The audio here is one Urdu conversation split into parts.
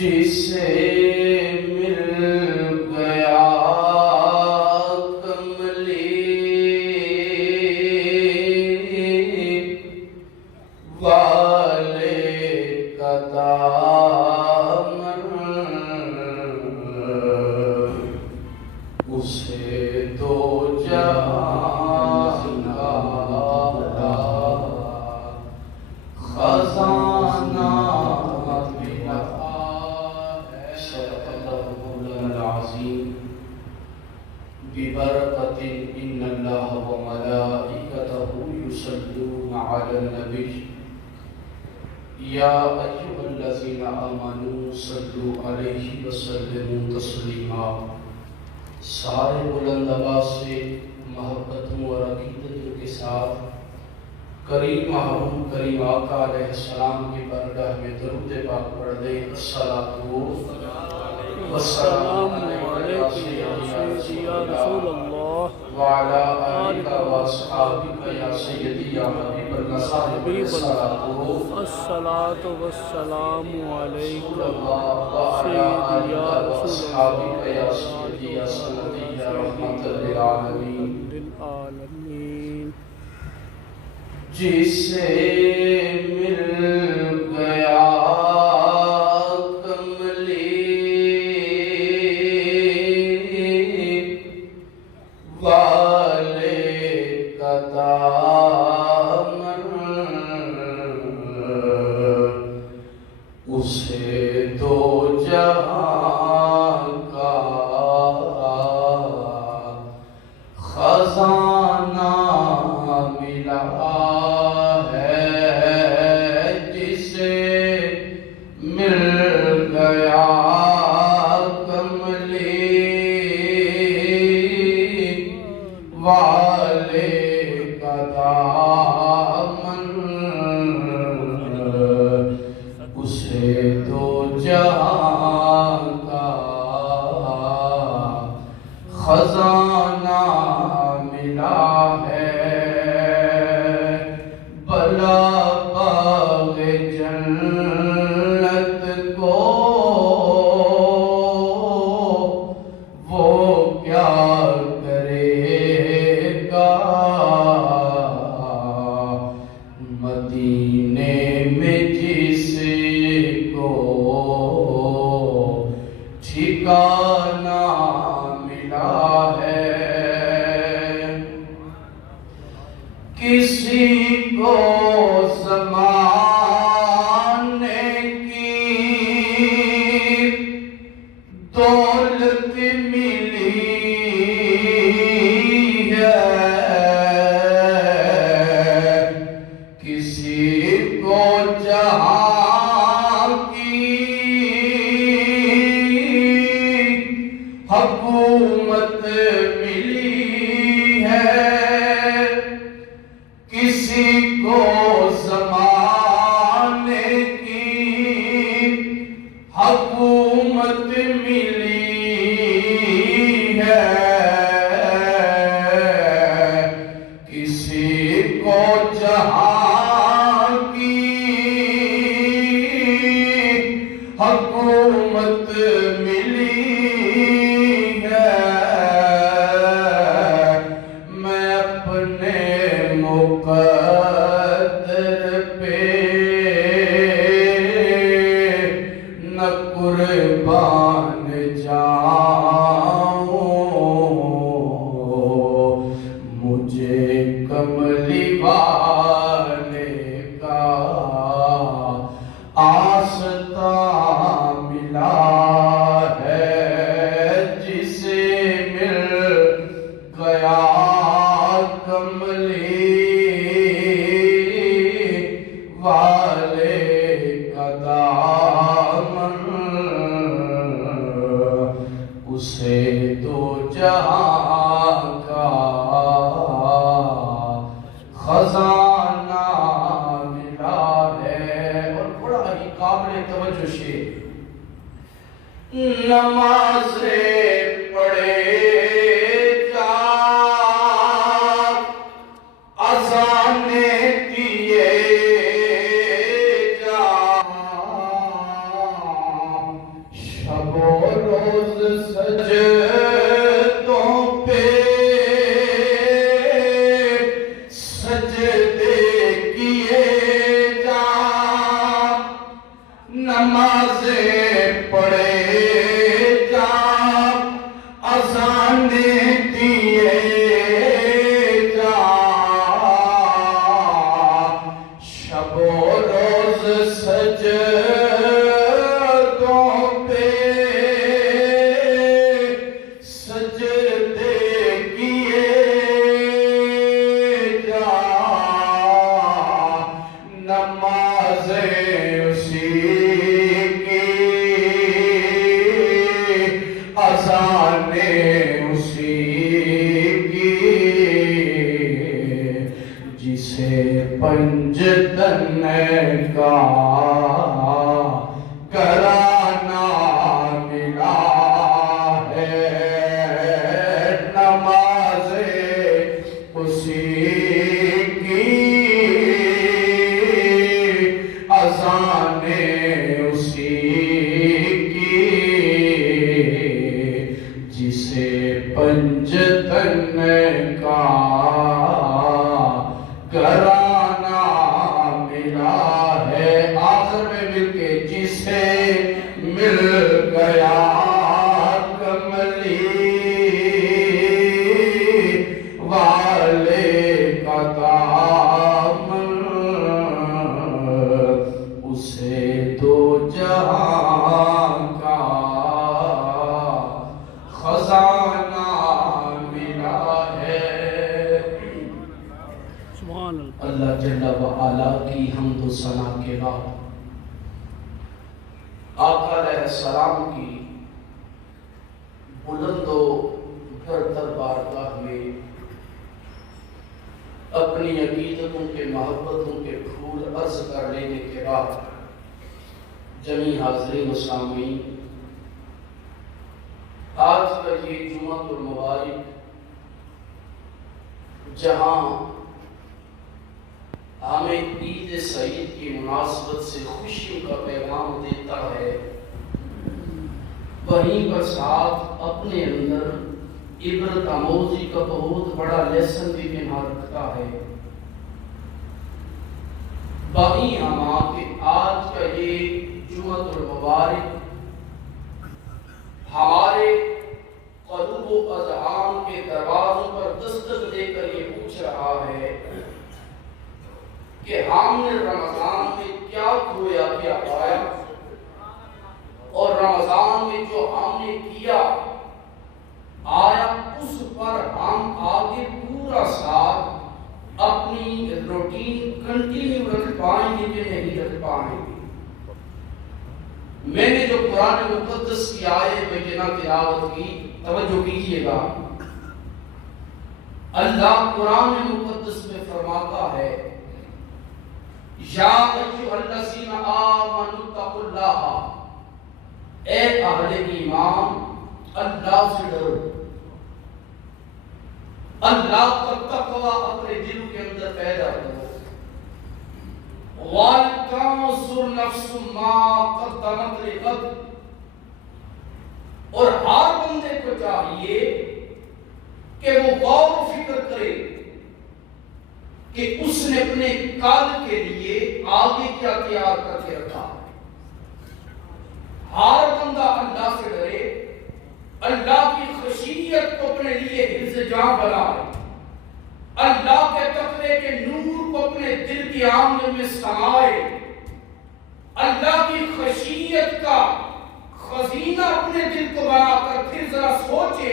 جسے مل گیا کملی والے کا دامن، اسے دو جہان کا خزانہ ملا ہے۔ صدق اللہ مولانا العظیم۔ ببرکۃ ان اللہ وملائکتہ یصلون علی النبی یا ایھا الذین آمنوا صلوا علیہ وسلموا تسلیما۔ سارے بلند آواز سے محبتوں اور عقیدتوں کے ساتھ کریم محبوب کریم آقا علیہ السلام کی بارگاہ میں درود پاک پڑھ دیں۔ الصلاۃ والسلام علیک یا رسول اللہ وعلی آلک واصحابک یا سیدی یا حبیب اللہ صاحب الصلاۃ والسلام علیک وعلی آلک واصحابک یا سیدی یا سندی یا رحمت للعالمین۔ جسے مل گیا کملی والے کا دامن، اسے دو جہان کا خزانہ ملا ہے۔ جسے مل گیا کملی والے کا دامن، اسے دو جہان کا خزانہ ملا ہے۔ بھلا باغ جنت کو وہ کیا کرے گا، مدینے میں جس کو ٹھکانہ ملا ہے۔ کسی کو زمانے کی دولت ملی ہے، کسی کو جہاں کی حکومت ملی ہے، کسی کو زمانے کی حکومت ملی ہے، کسی کو جہاں کی حکومت ملی ہے۔ میں اپنے مقدر پہ نہ قربان جاؤں، مجھے کملی والے کا آستان ملا ہے۔ جسے مل گیا کملی والے کا دامن، اسے دو جہان کا خزانہ ملا ہے۔ اور بڑا ہی قابل توجہ شعر، نمازیں پڑھے جا، اذانیں دیے جا، شب و روز سجدوں پہ سجدے کیے جا، نمازیں پڑھے جا، اذانیں دیے جا، شب و روز سجدوں پہ سجدے کیے جا، نمازیں اسی کی، اذانیں اسی کی، جسے پنجتن کا گھرانہ ملا ہے، نمازیں اسی کی، اذانیں اسی کی، جسے پنجتن کا گھرانہ ملا ہے۔ آخر میں مل کے جسے مل گیا کملی والے کا دامن، اسے دو جہاں کا خزانہ ملا ہے۔ سبحان اللہ۔ اللہ جل و علا کی حمد و ثنا کے بعد آقا علیہ السلام کی بلند و برتر بارگاہ میں اپنی عقیدتوں کے محبتوں کے پھول عرض کر لینے کے بعد جمیع حاضرین و سامعین، آج کا یہ جمعہ المبارک جہاں ہمیں عید سعید کی مناسبت سے خوشیوں کا پیغام دیتا ہے، وہیں پر ساتھ اپنے اندر عبرت آموزی کا بہت بڑا لیسن بھی بنا رکھتا ہے۔ باقی ہم کہ آج کا یہ جمعہ المبارک ہمارے قلوب و اذہان کے دروازوں پر دستک دے کر یہ پوچھ رہا ہے کہ ہم نے رمضان میں کیا کھویا، کیا پایا، اور رمضان میں جو ہم نے کیا آیا اس پر ہم آگے پورا سال اپنی روٹین کنٹینیو رکھ پائیں گے کہ نہیں رکھ پائیں گے۔ میں نے جو قرآن مقدس کی آیت بینہ تلاوت کی، توجہ کیجئے گا، اللہ قرآن مقدس میں فرماتا ہے یا ایھا الذین آمنوا اتقوا اللہ، اے اہل ایمان اللہ سے ڈرو، اللہ کا تقوی اپنے دل کے اندر پیدا کرو، وَلْتَنْظُرْ نَفْسٌ مَا قَدَّمَتْ لِغَدٍ، اور ہر بندے کو چاہیے کہ وہ غور و فکر کرے کہ اس نے اپنے کل کے لیے آگے کیا تیار کر کے رکھا ہے۔ ہر بندہ اللہ سے ڈرے، اللہ کی خشیت کو اپنے لیے حفظ جان بنائے، اللہ کے تقوی کے نور کو اپنے دل کی آنگن میں سمائے، اللہ کی خشیت کا خزینہ اپنے دل کو بنا کر پھر ذرا سوچے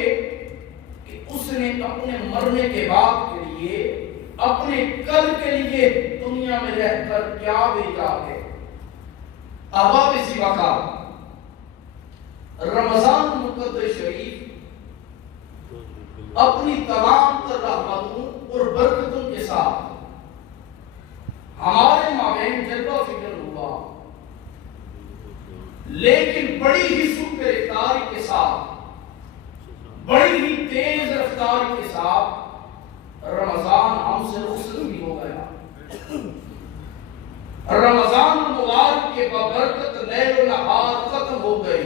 کہ اس نے اپنے مرنے کے بعد کے لیے، اپنے کل کے لیے دنیا میں رہ کر کیا بھیجا ہے۔ احباب اسی وقت رمضان مقدس شریف اپنی تمام تر رحمتوں اور برکتوں کے ساتھ ہمارے مابین جلوہ فکر ہوا، لیکن بڑی ہی سپر رفتاری کے ساتھ، بڑی ہی تیز رفتاری کے ساتھ رمضان ہم سے رخصت بھی ہو گیا۔ رمضان المبارک کے بابرکت لیل و نہار ختم ہو گئے،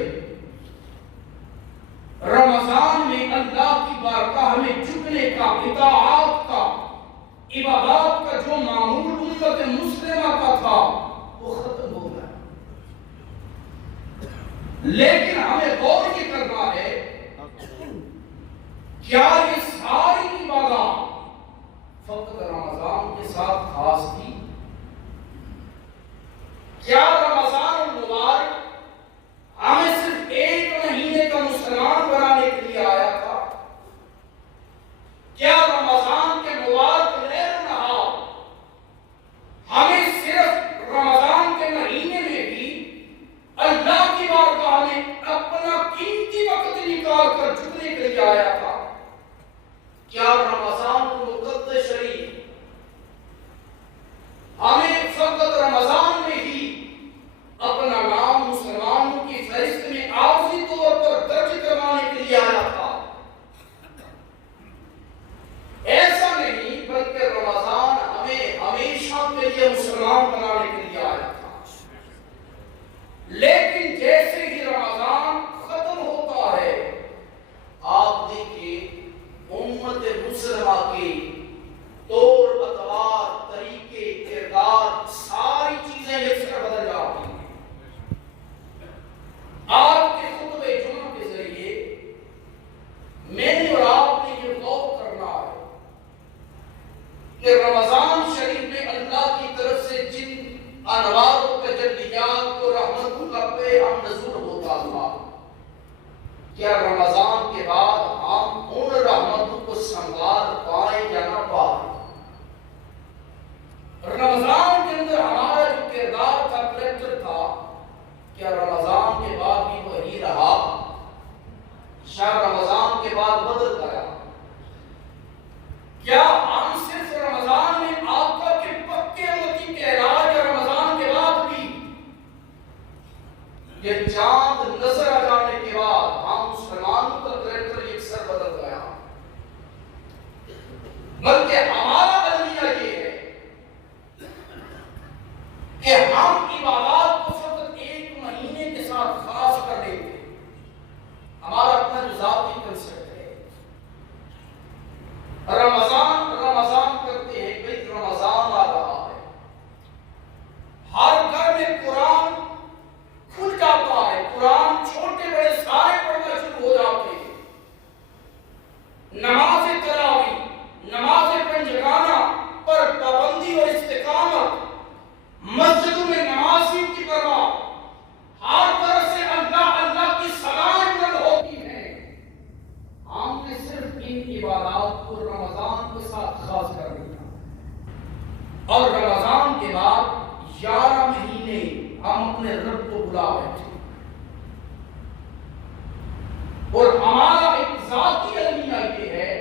اطاعات کا، عبادات کا جو معمول امت مسلمہ کا تھا وہ ختم ہو گیا۔ لیکن ہمیں غور یہ کرنا ہے کیا یہ ساری عبادات فقط رمضان کے ساتھ خاص تھی؟ کیا رمضان المبارک ہمیں صرف ایک مہینے کا مسلمان بنانے کے لیے آیا تھا؟ کیا رمضان کے مبارک لیل و نہار ہمیں صرف رمضان کے مہینے میں بھی اللہ کی بارگاہ میں اپنا قیمتی وقت نکال کر جھکنے کے لیے آیا تھا؟ کیا رمضان المقدس شریف ہمیں فقط رمضان میں ہی اپنا نام مسلمانوں کی فہرست میں عارضی طور پر درج کروانے کے لیے آیا تھا؟ ایسا نہیں، بلکہ رمضان ہمیں ہمیشہ کے لیے مسلمان بنانے کے لیے آیا تھا۔ لیکن جیسے ہی رمضان ختم ہوتا ہے آپ دیکھیے امت مسلمہ کے طور اطوار، طریقے، کردار، ساری چیزیں یکسر بدل جاتی ہیں۔ آپ کے خطبہ جمعہ کے ذریعے میں نے اور آپ نے یہ غور کرنا ہے کہ رمضان شریف میں اللہ کی طرف سے جن انوار و تجلیات و رحمتوں کا پیغام نزول ہوتا تھا، کیا رمضان کے بعد ہم ان رحمتوں کو سنبھال پائیں یا نہ پائیں؟ رمضان کے اندر ہمارا جو کردار تھا، کریکٹر تھا، کیا رمضان کے بعد بھی وہی رہا؟ شاید رمضان کے بعد بدل گیا۔ کیا ہم صرف رمضان میں آقا کے پکے امتی کہلائے یا رمضان کے بعد بھی یہ چاند نظر آ جانے کے بعد ہم مسلمانوں کا کریکٹر یکسر بدل گیا؟ بلکہ ہمارا المیہ یہ ہے کہ ہم عبادات کو فقط ایک مہینے کے ساتھ خاص کر دیتے ہیں۔ ہمارا اپنا جو ذاتی کنسپٹ ہے، رمضان رمضان کرتے ہیں، بھئی رمضان آ رہا ہے، ہر گھر میں قرآن کھل جاتا ہے، قرآن چھوٹے بڑے سارے پڑھنا شروع ہو جاتے ہیں، نماز تراویح، نماز پنجگانہ پر پابندی اور استقامت، مسجدوں میں نمازیوں کی پرواہ، ہر طرف سے اللہ اللہ کی صدائیں بلند ہوتی ہیں۔ ہم نے صرف ان عبادات کو رمضان کے ساتھ خاص کر دیا، اور رمضان کے بعد 11 مہینے ہم اپنے رب کو بلا بیٹھے، اور ہمارا ایک ذاتی المیہ یہ ہے،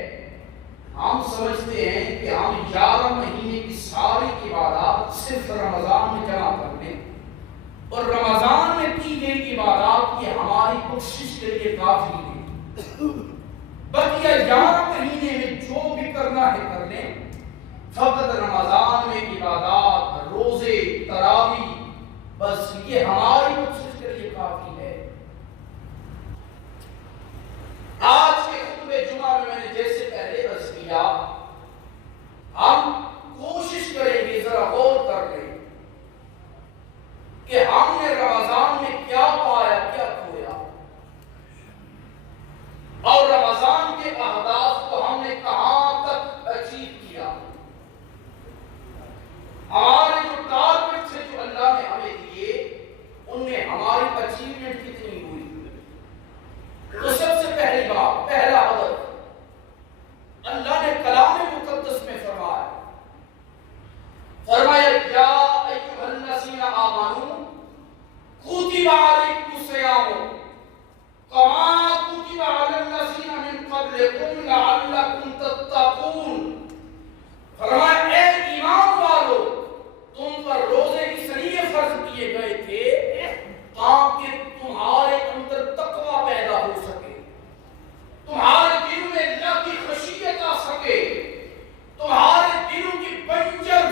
ہم سمجھتے ہیں کہ ہم 11 مہینے کی ساری عبادات صرف رمضان میں جمع کر لیں، اور رمضان میں کی گئی عبادات یہ ہماری کوشش کے لیے کافی ہے، بقیہ 11 مہینے میں جو بھی کرنا ہے کر لیں، فقط رمضان میں عبادات، روزے، تراویح، بس یہ ہماری کوشش کے لیے کافی ہے۔ آج کے خطبہ جمعہ میں نے جیسے پہلے عرض کیا، ہم کوشش کریں گے، ذرا غور کر لیں کہ ہم نے رمضان میں کیا پایا، کیا کھویا، اور رمضان کے اہداف کو ہم نے کہاں تک اچیو کیا۔ ہمارے جو ٹارگیٹ سے جو اللہ نے ہمیں دیے، ان میں ہماری اچیومنٹ کتنی ہوئی؟ تو سب سے پہلی بات، پہلا ہدف اللہ نے کلام مقدس میں فرمایا یا ایھا الذین آمنوا کتب علیکم الصیام کما کتب علی الذین من قبلکم لعلکم تتقون۔ فرمایا اے ایمان والو، تم پر روزے اس لیے فرض کیے گئے تھے تاکہ تمہارے اندر تقوی پیدا ہو سکے، تمہارے دل میں اللہ کی خشیت آ سکے، تمہارے دلوں کی بنجر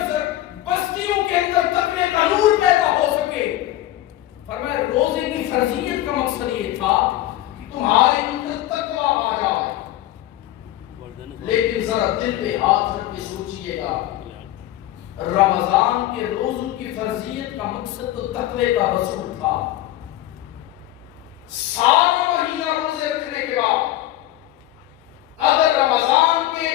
بستیوں کے اندر تقوی کا نور پیدا ہو سکے۔ فرمایا روزے کی فرضیت کا مقصد یہ تھا کہ تمہارے اندر تقوی آ جائے۔ لیکن ذرا دل پہ ہاتھ رکھ کے سوچئے گا، رمضان کے روزوں کی فرضیت کا مقصد تو تقوی کا حصول تھا۔ سارا مہینہ روزے رکھنے کے بعد اگر رمضان کے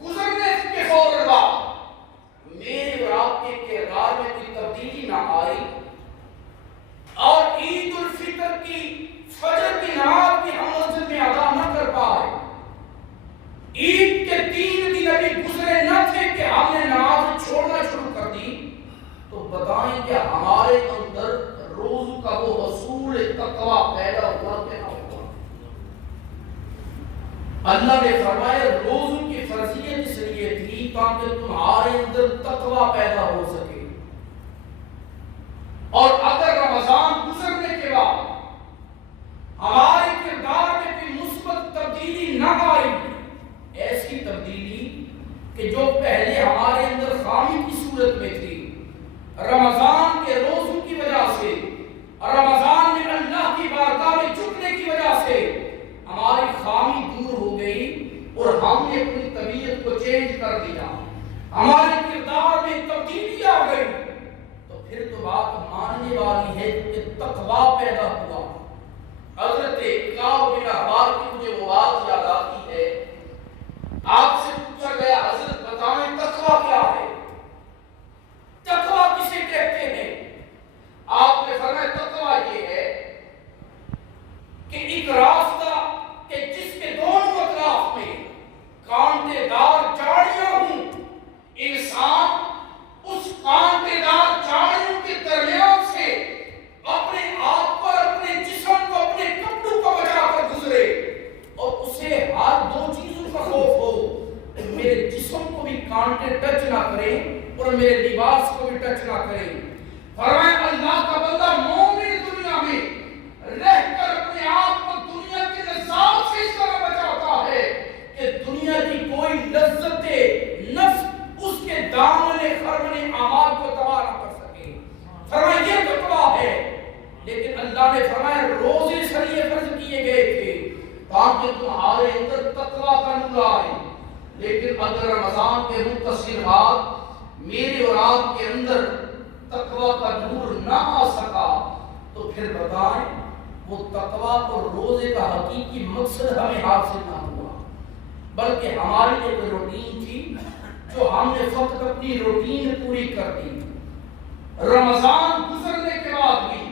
گزرنے کے فوراً بعد میرے اور آپ کے کردار میں کوئی تبدیلی نہ آئی اور عید الفطر کی فجر کی نماز بھی ہم مسجد میں ادا نہ کر پائے، عید کے 3 دن ابھی گزرے نہ تھے کہ ہم نے نماز چھوڑنا شروع کر دی، تو بتائیں کہ ہمارے اندر روزوں کا وہ اصول تقویٰ پیدا ہوا کہ نہ ہوا؟ اللہ نے فرمایا روزوں کی فرضیت اس لیے تھی تاکہ تمہارے اندر تقویٰ پیدا ہو سکے، اور اگر رمضان گزرنے کے بعد ہمارے کردار میں کوئی مثبت تبدیلی نہ آئی، ایسی تبدیلی کہ جو پہلے ہمارے اندر خامی کی صورت میں تھی، رمضان کے روزوں کی وجہ سے، رمضان میں اللہ کی بارگاہ میں جھکنے کی وجہ سے ہماری خامی دور ہو گئی اور ہم نے اپنی طبیعت کو چینج کر دیا، ہمارے کردار میں تبدیلی آ گئی، تو پھر تو بات ماننے والی ہے کہ تقویٰ پیدا ہوا۔ حضرت کعب بن احبار کی مجھے وہ بات یاد آتی ہے، آپ سے پوچھا گیا حضرت بتائیں تقویٰ کیا ہے، تقویٰ کسے کہتے ہیں؟ آپ نے فرمایا تقویٰ یہ ہے کہ ایک راستہ کہ جس کے دونوں اطراف میں کانٹے دار جھاڑیاں ہوں، انسان اس کانٹے دار جھاڑیوں کے درمیان سے اپنے آپ پر، اپنے جسم کو، اپنے کپڑوں کو بچا کر گزرے، اور اسے ہر 2 چیزوں کا خوف ہو، میرے جسم کو بھی کانٹے ٹچ نہ کریں اور میرے لباس کو بھی ٹچ نہ کریں۔ فرمایا اللہ کا بندہ مومن دنیا میں رہ کر اپنے آپ کو دنیا کے لذات سے اس طرح بچاتا ہے کہ دنیا کی کوئی لذت نفس اس کے دامن خرمن اعمال کو تباہ نہ کر سکے۔ فرمایا یہ تقویٰ ہے، لیکن اللہ نے فرمایا روزے شریع فرض کیے گئے تھے تاکہ تمہارے اندر تقویٰ کا نور آئے، لیکن اگر رمضان کے مختصر بعد میرے اور آپ کے اندر تقویٰ کا نور نہ آ سکا تو پھر بتائیں وہ تقویٰ اور روزے کا حقیقی مقصد ہمیں حاصل نہ ہوا، بلکہ ہماری ایک روٹین تھی جو ہم نے فقط اپنی روٹین پوری کر دی۔ رمضان گزرنے کے بعد بھی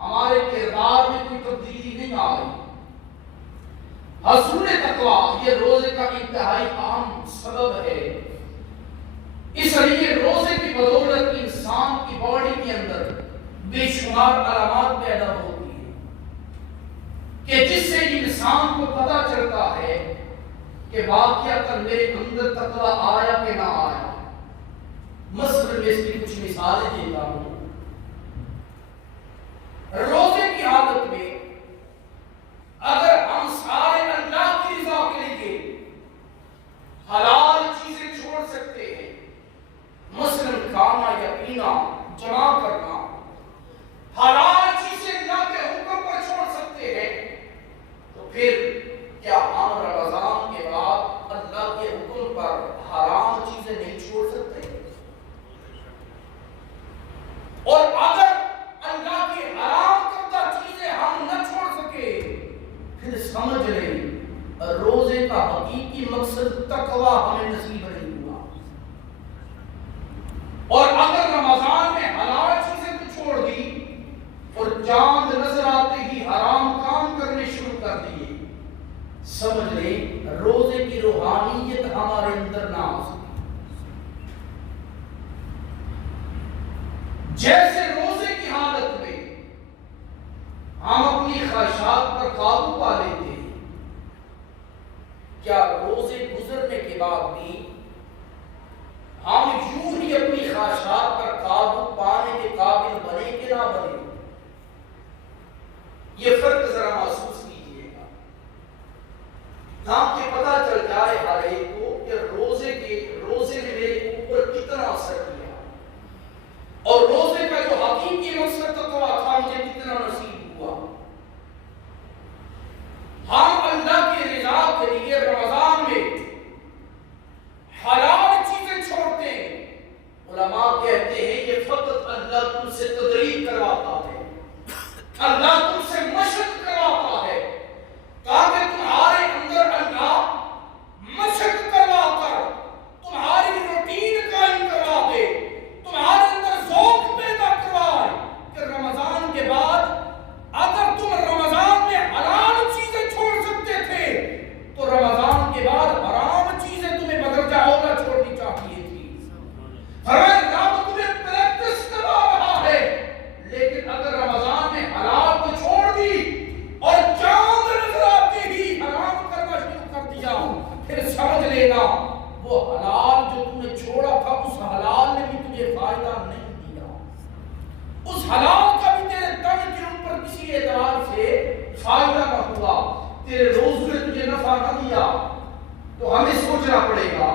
ہمارے کردار میں کوئی تبدیلی نہیں آئی۔ حصول تقویٰ یہ روزے کا انتہائی اہم سبب ہے، اس لیے روزے کی بدولت انسان کی باڈی کے اندر بے شمار علامات پیدا ہوتی ہیں کہ جس سے انسان کو پتہ چلتا ہے کہ واقعتاً میرے اندر تقویٰ آیا کہ نہ آیا۔ مثلاً میں اس کی کچھ مثالیں دیتا ہوں۔ روزے کی حالت میں اگر ہم سارے اللہ کی رضا کے لیے حلال چیزیں چھوڑ سکتے ہیں، مثلاً کھانا یا پینا، جمع کرنا، حلال چیزیں اللہ کے حکم پر چھوڑ سکتے ہیں، تو پھر کیا ہم رمضان کے بعد اللہ کے حکم پر حرام چیزیں نہیں چھوڑ سکتے؟ اور اگر اللہ کی حرام کردہ چیزیں ہم نہ چھوڑ سکے، پھر سمجھ لیں روزے کا حقیقی مقصد تقویٰ ہمیں نصیب نہیں ہوا۔ اور اگر رمضان میں حلال چیزیں تو چھوڑ دی اور چاند نظر آتے ہی حرام کام کرنے شروع کر دیے، سمجھ لیں روزے کی روحانیت ہمارے اندر نہ آ سکی۔ جیسے روزے کی حالت میں ہم اپنی خواہشات پر قابو پا لیتے ہیں، کیا روزے گزرنے کے بعد بھی ہم یوں ہی اپنی خواہشات پر قابو پانے کے قابل بنے کہ نہ بنے؟ یہ فرق ذرا محسوس کیجیے گا تاکہ پتہ چل جائے ہر ایک کو کہ روزے نے میرے اوپر کتنا اثر کیا اور روزے کا جو حقیقی مقصد تھا مجھے کتنا نصیب ہوا۔ ہم اللہ کی رضا کے لیے رمضان میں فائدہ نہ ہوا، تیرے روزے نے تجھے نفع نہ دیا، تو ہمیں سوچنا پڑے گا۔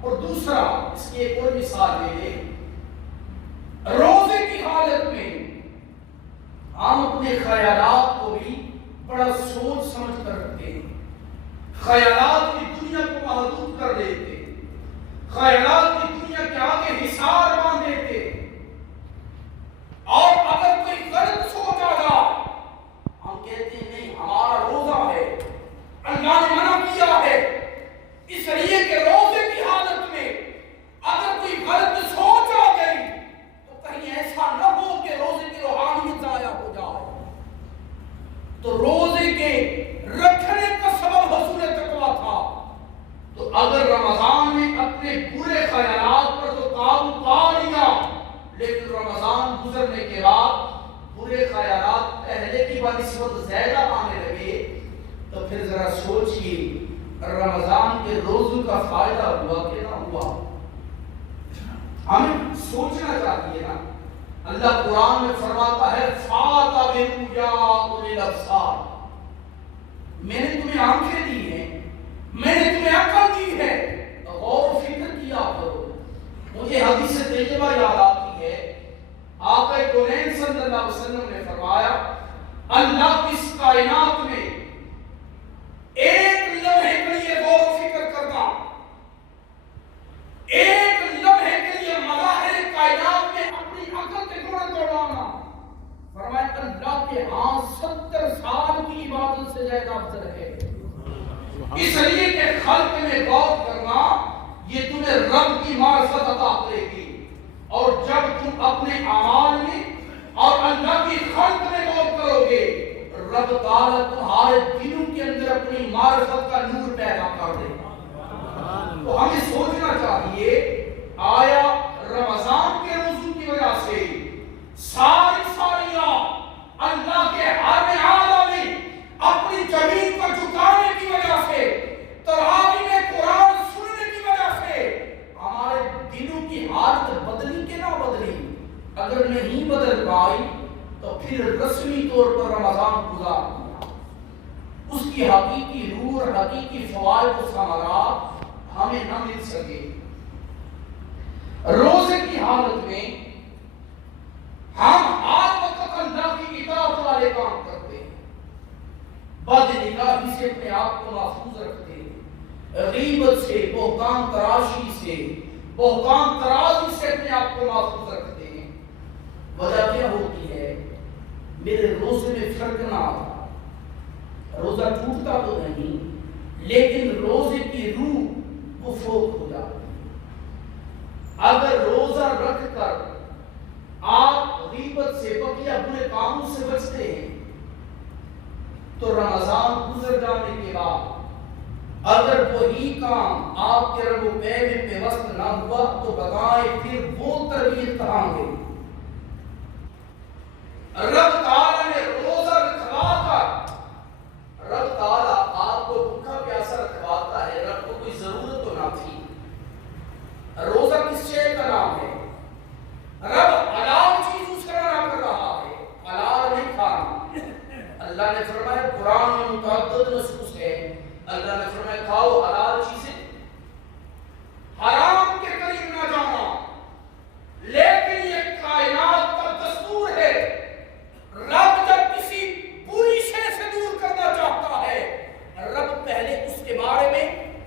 اور دوسرا، اس کی ایک اور مثال لے لیں، روزے کی حالت میں ہم اپنے خیالات کو بھی بڑا سوچ سمجھ کر رکھتے ہیں، خیالات کی دنیا کو محدود کر دیتے، خیالات کی دنیا کے آگے حصار باندھ دیتے، اور اگر کوئی غلط سوچ آ جائے ہم کہتے ہیں نہیں ہمارا روزہ ہے، اللہ نے منع کیا ہے، اس لیے کہ روزے کی حالت میں اگر کوئی غلط سوچ آ گئی تو کہیں ایسا نہ ہو کہ روزے کی روحانیت ضائع ہو جائے۔ تو روزے کے رکھنے کا سبب حصول تقویٰ تھا، تو اگر رمضان میں اپنے برے خیالات پر تو قابو پا لیا، لیکن رمضان گزرنے کے بعد برے خیالات پہلے کی بنسبت زیادہ آنے لگے، تو پھر ذرا سوچئے رمضان کے روزوں کا فائدہ ہوا کہ نہ ہوا؟ ہمیں سوچنا چاہیے نا۔ اللہ قرآن میں فرماتا ہے فَاتَبِرُوا يَا أُولِي الْأَبْصَارِ، میں نے تمہیں آنکھیں دی ہیں، میں نے تمہیں عقل دی ہے، تو غور و فکر کیا کرو۔ مجھے حدیث طیبہ یاد آتی ہے، آقا کونین صلی اللہ علیہ وسلم نے فرمایا اللہ کی اس کائنات میں ایک لمحے کے لیے غور و فکر کرنا، ایک لمحے کے لیے مظاہر کائنات میں اپنی عقل کے گھوڑے دوڑانا، فرمایا اللہ کے ہاں 70 سال کی عبادت سے زیادہ افضل ہے۔ اس لیے کہ خلق میں غور کرنا یہ تمہیں رب کی معرفت عطا کرے گی، اور جب تم اپنے اعمال میں اور اللہ کی خلق میں غور کرو گے، رب تعالیٰ تمہارے دلوں کے اندر اپنی معرفت کا نور پیدا کر دے گا۔ تو ہمیں سوچنا چاہیے آیا رمضان کے روزوں کی وجہ سے ساری رات اللہ کے حرم اعلیٰ میں اپنی زمین کو جھکانے کی وجہ سے، تراویح میں قرآن سننے کی وجہ سے ہمارے دلوں کی حالت بدلی کہ نہ بدلی؟ اگر نہیں بدل پائی تو پھر رسمی طور پر رمضان گزار دیا، اس کی حقیقی روح اور حقیقی فوائد و ثمرات ہمیں نہ مل سکے۔ روزے کی حالت میں ہم ہر وقت اللہ کی اطاعت والے کام کرتے ہیں، بد نگاہی سے اپنے آپ کو محفوظ رکھتے ہیں، غیبت سے، بہتان تراشی سے، بہتان ترازی سے اپنے آپ کو محفوظ رکھتے ہیں۔ وجہ کیا ہوتی ہے؟ میرے روزے میں فرق نہ آتا، روزہ ٹوٹتا تو نہیں لیکن روزے کی روح وہ فوت ہو جاتی۔ اگر روزہ رکھ کر آپ غیبت سے، بقیہ برے کاموں سے بچتے ہیں، تو رمضان گزر جانے کے بعد اگر وہی کام آپ کے رگ و پے میں پیوست نہ ہوا تو بتائیں پھر وہ تربیت کہاں گئی؟ رب تعالیٰ نے روزہ رکھوا کر، رب تعالیٰ آپ کو بھوکا پیاسا رکھواتا ہے، رب کو کوئی ضرورت تو نہ تھی۔ روزہ کس شے کا نام ہے؟ رب حلال چیز اس کا نام کر رہا ہے، حلال نہیں کھانا۔ اللہ نے فرمایا قرآن میں متعدد نصوص ہے، اللہ نے فرمایا کھاؤ حلال چیزیں، حرام کے قریب نہ جانا، لیکن یہ کائنات کا دستور ہے، رب جب کسی بری شے سے دور کرنا چاہتا ہے، رب پہلے اس کے بارے میں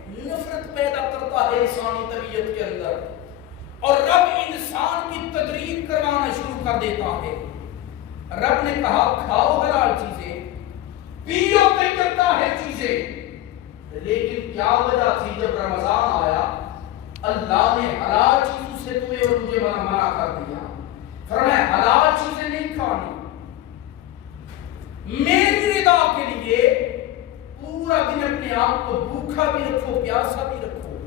نفرت پیدا کرتا ہے انسانی طبیعت کے اندر، اور رب انسان کی تدریب کروانا شروع کر دیتا ہے۔ رب نے کہا کھاؤ حلال چیزیں، پیو طیب طاہر چیزیں، لیکن کیا وجہ تھی جب رمضان آیا اللہ نے حلال چیزوں سے تمہیں اور مجھے منع کر دیا، فرمایا حلال چیزیں نہیں کھانی، میری رضا کے لیے پورا دن اپنے آپ کو بھوکا بھی رکھو، پیاسا بھی رکھو۔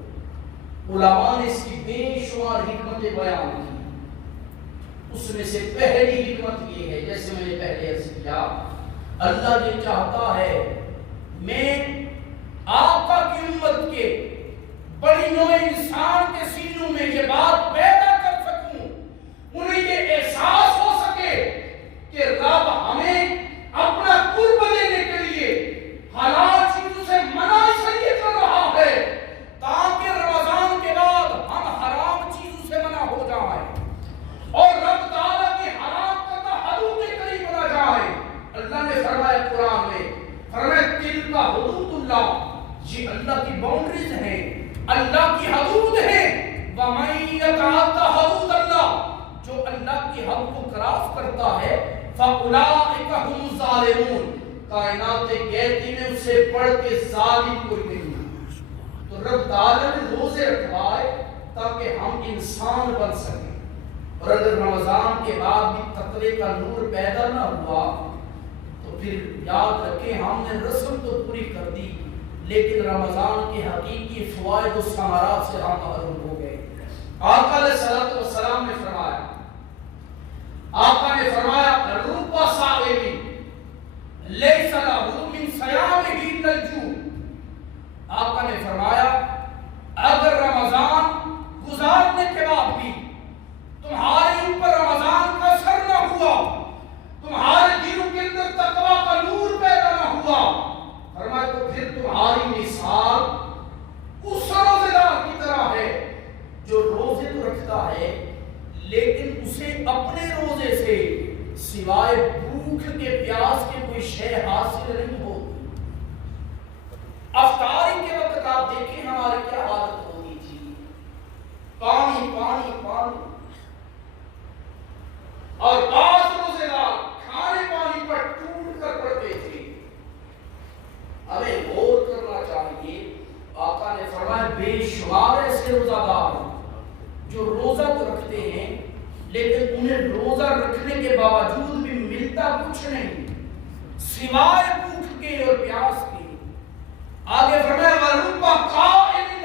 علماء نے اس کی بے شمار حکمتیں بیان کی، اس میں سے پہلی حکمت یہ ہے، جیسے میں نے پہلے عرض کیا، اللہ یہ چاہتا ہے میں آقا کی امت کے بڑی نوع انسان کے سینوں میں یہ بات پیدا کر سکوں، انہیں یہ احساس ہو سکے کہ رب ہمیں اپنا قرب دینے کے فرمایا قرآن میں، فرمایا تلک حدود اللہ، یہ اللہ کی باؤنڈریز ہیں، اللہ کی حدود ہیں، وَمَن يَتَعَدَّ حُدُودَ اللَّهِ، جو اللہ کی حد کو کراس کرتا ہے، فَأُولَٰئِكَ هُمُ الظَّالِمُونَ، کائنات گہتی میں اسے پڑھ کے ظالم کوئی نہیں۔ تو رب تعالیٰ نے روزے رکھوائے تاکہ ہم انسان بن سکیں، اور اگر رمضان کے بعد بھی تقوی کا نور پیدا نہ ہوا تو پھر یاد رکھیں ہم نے رسم تو پوری کر دی لیکن رمضان کے حقیقی فوائد و ثمرات سے ہم محروم ہو گئے۔ آقا علیہ الصلوۃ والسلام نے فرمایا، آقا نے فرمایا رب صائم لیس لہ من صیامہ الا الجوع، آقا نے فرمایا اگر رمضان گزارنے کے بعد بھی تمہارے اوپر رمضان کا اثر نہ ہوا، تمہارے دلوں کے اندر تقویٰ کا نور پیدا نہ ہوا، فرمایا تو پھر تمہاری مثال اس روزے دار کی طرح ہے جو روزے تو رکھتا ہے لیکن اسے اپنے روزے سے سوائے بھوک کے پیاس کے کوئی شے حاصل نہیں ہوتی۔ افطاری کے وقت آپ دیکھیں ہماری کیا حالت ہوتی تھی، پانی پانی پانی، اور بعض روزے دار کھانے پانی پر ٹوٹ کر پڑتے تھے۔ ہمیں غور کرنا چاہیے، آقا نے فرمایا بے شمار ایسے روزہ دار جو روزہ تو رکھتے ہیں لیکن انہیں روزہ رکھنے کے باوجود بھی ملتا کچھ نہیں سوائے بھوک کے اور پیاس کے۔ آگے فرمایا وَرُبَّ قَائِمٍ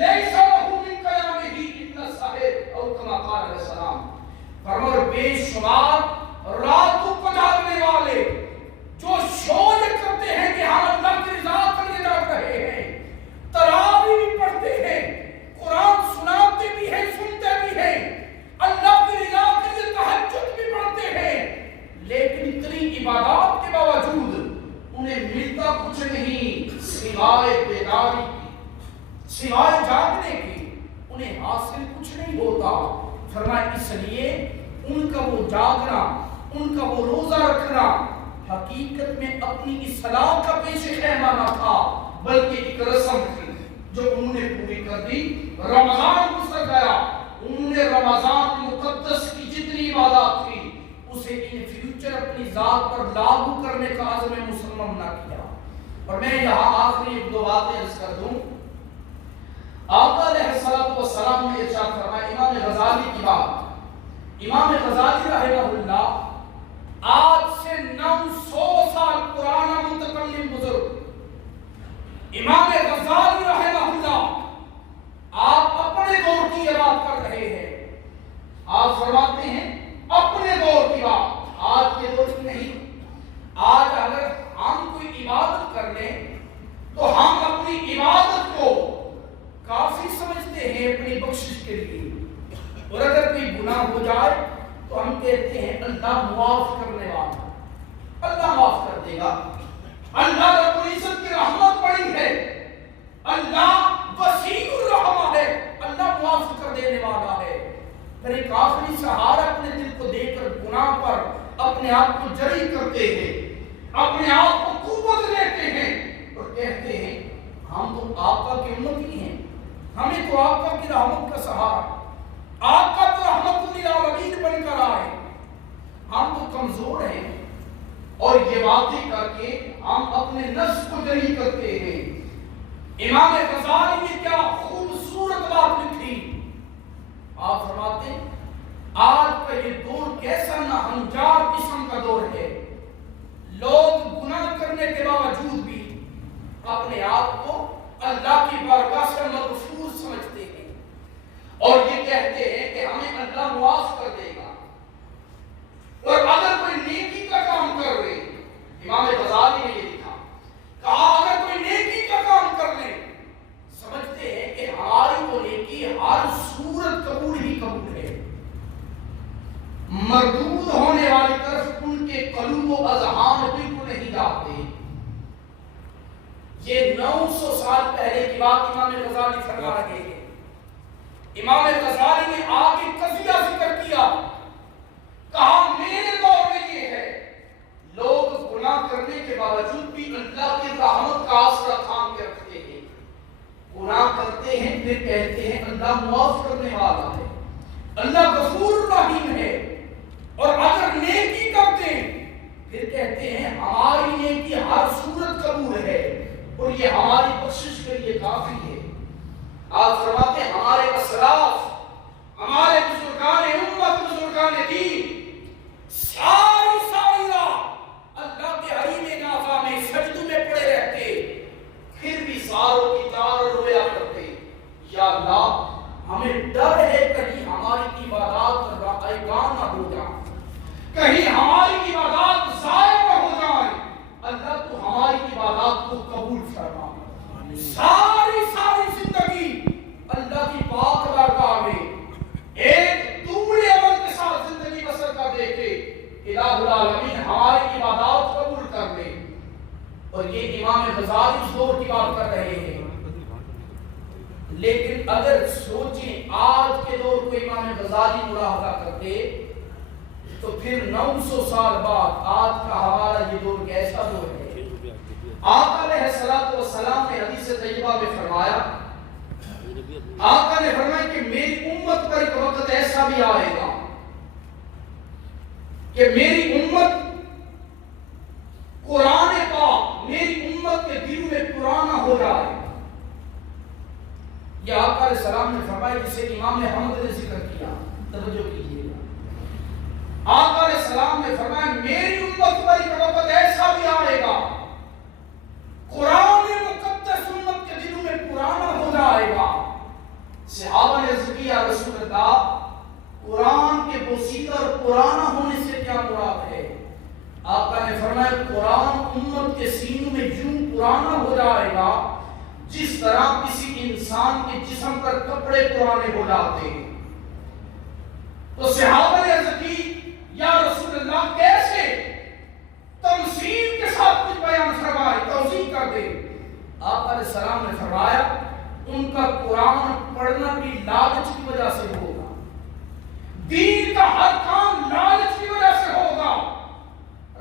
لَيْسَ لَهُ مِن قِيَامِهِ إِلَّا السَّحْرُ، اور کما قال علیہ السلام، فرمایا بے شمار راتوں کو جاگنے والے جو شور کرتے ہیں کہ ہم اللہ کی رضا کے لیے جاگ رہے ہیں، تراویح بھی پڑھتے ہیں، قرآن سناتے بھی ہیں، سنتے بھی ہیں، اللہ کی رضا کے لیے تہجد بھی پڑھتے ہیں، لیکن اتنی عبادات کے باوجود انہیں ملتا کچھ نہیں سوائے بیداری کی، سوائے جاگنے کی، انہیں حاصل کچھ نہیں ہوتا۔ فرمایا اس لیے ان کا وہ جاگنا، ان کا وہ روزہ رکھنا حقیقت میں اپنی اصلاح کا پیش خیمہ نہ تھا بلکہ ایک رسم تھی جو انہوں نے پوری کر دی۔ رمضان گزر گیا، انہوں نے رمضان مقدس کی جتنی عبادات تھی اسے ان فیوچر اپنی ذات پر لاگو کرنے کا عزم مصمم نہ کیا۔ اور میں یہاں آخری ایک دو باتیں عرض کر دوں۔ آقا علیہ الصلوۃ والسلام نے ارشاد فرمایا، امام غزالی کی بات، امام غزالی رحمہ اللہ آج سے 900 سال پرانا متکلم بزرگ امام غزالی رحمہ اللہ، آپ اپنے دور کی یہ بات کر رہے ہیں، آپ فرماتے ہیں اپنے دور کی بات، آج کے دور کی نہیں۔ آج اگر ہم کوئی عبادت کر لیں تو ہم اپنی عبادت کو کافی سمجھتے ہیں اپنی بخشش کے لیے، اور اگر کوئی گناہ ہو جائے تو ہم کہتے ہیں اللہ معاف کرنے والا، اللہ معاف کر دے گا، اللہ رب العزت کی رحمت بڑی ہے، اللہ وسیع الرحمہ ہے، اللہ معاف کر دینے والا ہے۔ پھر ایک آخری سہارا اپنے دل کو دے کر گناہ پر اپنے آپ کو جری کرتے ہیں، اپنے آپ کو قوت دیتے ہیں اور کہتے ہیں ہم تو آقا کی امتی ہیں، ہمیں تو آقا کی رحمت کا سہارا، آقا تو رحمت للعالمین بن کر آئے، ہم تو کمزور ہیں، اور یہ باتیں کر کے ہم اپنے نفس کو جری کرتے ہیں۔ امام غزالی نے کیا خوبصورت بات لکھی، آپ فرماتے ہیں آج کا یہ دور کیسا ناہنجار قسم کا دور ہے، لوگ گناہ کرنے کے باوجود بھی اپنے آپ کو اللہ کی بارگاہ سے مغفور سمجھتے ہیں اور یہ کہتے ہیں کہ ہمیں اللہ معاف کر دے گا، اور اگر کوئی نیکی کا کام کر رہے، امام غزالی نے یہ لکھا، کہا اگر کوئی نیکی کا کام کر لے سمجھتے ہیں کہ ہماری وہ نیکی ہر صورت قبول ہی قبول ہے، مردود ہونے والی طرف ان کے قلوب و اذہان بالکل نہیں جاتے۔ یہ 900 سال پہلے کی بات امام غزالی فرما رہے ہیں۔ امام غزالی نے آگے قضیہ ذکر کیا، کہا میرے دور میں یہ ہے، لوگ باوجود بھی اللہ کی رحمت کا آسرا تھام کے رکھتے ہیں، گناہ کرتے ہیں پھر کہتے ہیں اللہ معاف کرنے والا ہے، اللہ غفور رحیم ہے، اور اگر نیکی کرتے ہیں پھر کہتے ہیں ہماری نیکی ہر صورت قبول ہے اور یہ ہماری بخشش کے لیے کافی ہے۔ آپ فرماتے ہیں ہمارے اسلاف، ہمارے بزرگان امت، بزرگان دین ساری رات اللہ کے حریم نافع میں سجدوں میں پڑے رہتے، پھر بھی ساروں کی تار رویا کرتے، یا اللہ ہمیں ڈر ہے کہیں ہماری عبادات رائگان نہ ہو جائیں، کہیں ہماری عبادات ضائع نہ ہو جائیں، اللہ تو ہماری عبادات کو قبول فرما۔ ساری زندگی اللہ کی پاک بارگاہ میں ایک دوبڑے عمل کے ساتھ زندگی بسر کر دے کے الہ العالمین ہماری عبادات قبول کر لے۔ اور یہ امام غزالی اس دور کی بات کر رہے ہیں، لیکن اگر سوچیں آج کے دور کو امام غزالی ملاحظہ کرتے تو پھر 900 سال بعد آج کا ہمارا یہ دور کیسا دور ہے۔ آقا علیہ الصلوۃ والسلام نے حدیث طیبہ میں فرمایا، آقا نے فرمایا کہ میری امت پر ایک وقت ایسا بھی آئے گا کہ میری امت قرآن پاک میری امت کے دلوں میں پرانا ہو جائے۔ یہ آقا علیہ السلام نے فرمایا جسے امام احمد نے ذکر کیا، توجہ کیجیے گا۔ آقا علیہ السلام نے فرمایا میری امت پر ایک وقت ایسا بھی آئے گا قرآن مقدس امت کے دلوں میں پرانا ہو جائے گا۔ صحابہ نے عرض کیا رسول اللہ قرآن کے بوسیدہ اور پرانا ہونے سے کیا مراد ہے؟ آقا نے فرمایا قرآن امت کے سینوں میں یوں پرانا ہو جائے گا جس طرح کسی انسان کے جسم پر کپڑے پرانے ہو جاتے ہیں۔ تو صحابہ نے عرض کی یا رسول اللہ کیسے؟ تمثیل کے ساتھ کچھ بیان فرمائے، توضیح کر دے۔ آقا علیہ السلام نے فرمایا ان کا قرآن پڑھنا بھی لالچ کی وجہ سے ہوگا، دین کا ہر کام لالچ کی وجہ سے ہوگا،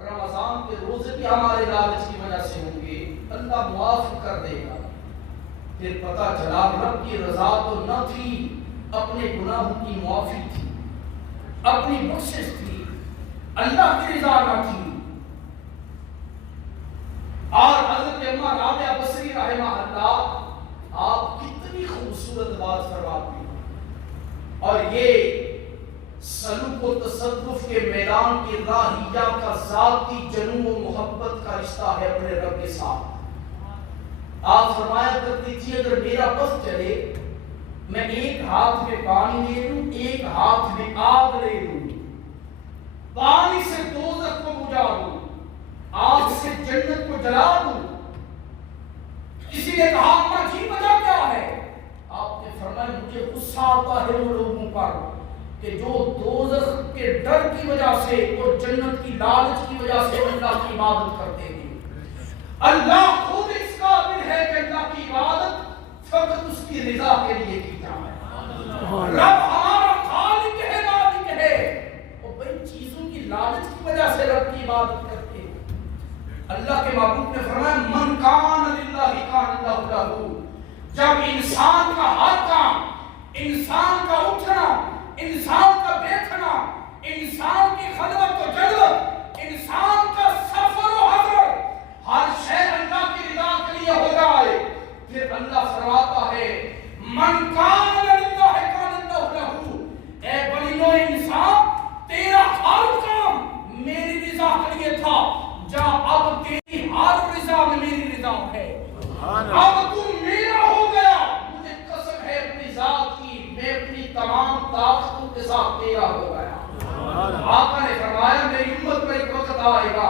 رمضان کے روزے بھی ہمارے لالچ کی وجہ سے ہوں گے، اللہ معاف کر دے گا۔ پھر پتہ چلا رب کی رضا تو نہ تھی، اپنے گناہوں کی معافی تھی، اپنی بخشش تھی، اللہ کی رضا نہ تھی۔ اور حضرت اماں رابعہ بصری رحمہ اللہ آپ کتنی خوبصورت بات فرماتی ہیں، اور یہ سلوک و تصوف کے میدان کی راہیہ کا ذاتی جنون و محبت کا رشتہ ہے اپنے رب کے ساتھ۔ آپ فرمایا کرتی تھی اگر میرا بس چلے میں ایک ہاتھ میں پانی لے لوں، ایک ہاتھ میں آگ لے لوں، پانی سے دوزخ کو بجھا دوں، آگ سے جنت کو جلا دوں۔ کسی نے کہا اماں جی وجہ کیا ہے؟ آپ نے فرمایا مجھے غصہ آتا ہے وہ لوگوں پر کہ جو دوزخ کے ڈر کی وجہ سے اور جنت کی لالچ کی وجہ سے اللہ کی عبادت کرتے ہیں۔ اللہ خود اس قابل ہے کہ اللہ کی عبادت فقط اس کی رضا کے لیے کی جائے۔ رب ہمارا خالق ہے، مالک ہے، اور بڑی چیزوں کی لالچ کی وجہ سے رب کی عبادت کرتے ہیں۔ اللہ کے محبوب نے فرمایا من کان للہ کان اللہ لہ۔ جب انسان کا ہر کام، انسان کا اٹھنا، انسان کا بیٹھنا، انسان کی خلوت و جلوت، انسان کا سفر و حضر، ہر شے اللہ کی رضا کے لیے ہو جائے، پھر اللہ فرماتا ہے من کان للہ کان اللہ لہ۔ اے بنی نوع انسان تیرا ہر کام میری رضا کے لیے تھا، جا اب تیری ہر رضا میں میری رضا ہے، اب تم میرا ہو گیا، مجھے قسم ہے اپنی ذات کی میں اپنی تمام طاقتوں کے ساتھ تیرا ہو گیا۔ آقا نے فرمایا میری امت پر ایک وقت آئے گا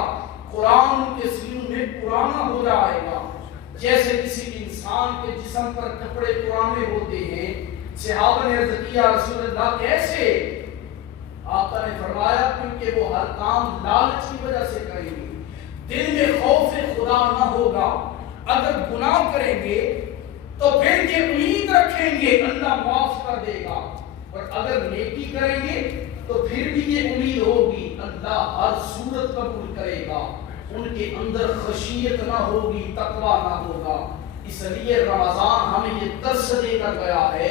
قرآن کے سینوں میں پرانا ہو جائے گا جیسے کسی انسان کے جسم پر کپڑے پرانے ہوتے ہیں۔ صحابہ نے عرض کیا رسول اللہ کیسے؟ آقا نے فرمایا کیونکہ وہ ہر کام لالچ کی وجہ سے کریں گے، دل میں خوف خدا نہ ہوگا، اگر گناہ کریں گے تو پھر یہ امید رکھیں گے اللہ معاف کر دے گا، اور اگر نیکی کریں گے تو پھر بھی یہ امید ہوگی اللہ ہر صورت قبول کرے گا۔ ان کے اندر خشیت نہ ہوگی، تقوی نہ ہوگا۔ اس لیے رمضان ہمیں یہ درس دے کر گیا ہے،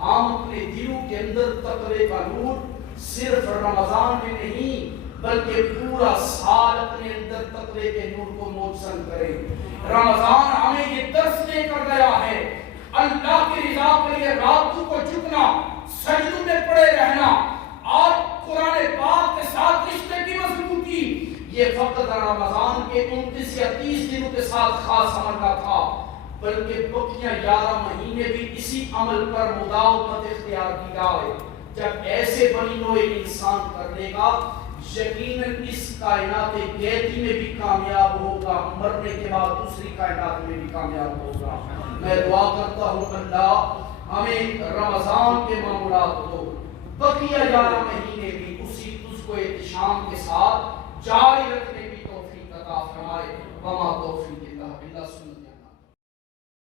ہم اپنے دلوں کے اندر تقوی کا نور صرف رمضان میں نہیں بلکہ پورا سال اپنے اندر تقوی کے نور کو موجزن کریں۔ رمضان ہمیں یہ درس دے کر گیا ہے، اللہ کی رضا کے لیے راتوں کو جھکنا، سجدوں میں پڑے رہنا اور قرآن پاک کے ساتھ رشتے کی مضبوطی، یہ فقط رمضان کے 29 یا 30 دنوں کے ساتھ خاص عمل کا تھا، بلکہ بقیہ 11 مہینے بھی اسی عمل پر مداومت اختیار کی جائے۔ جب ایسے بنی نوع انسان کر لے گا، یقیناً اس کائنات قیدی میں بھی کامیاب ہوگا، مرنے کے بعد دوسری کائنات میں بھی کامیاب ہوگا۔ میں دعا کرتا ہوں اللہ ہمیں رمضان کے معمولات کو بقیہ 11 مہینے بھی اسی اس کو احتشام کے ساتھ جاری رکھنے کی توفیق عطا فرمائے۔ وما توفیق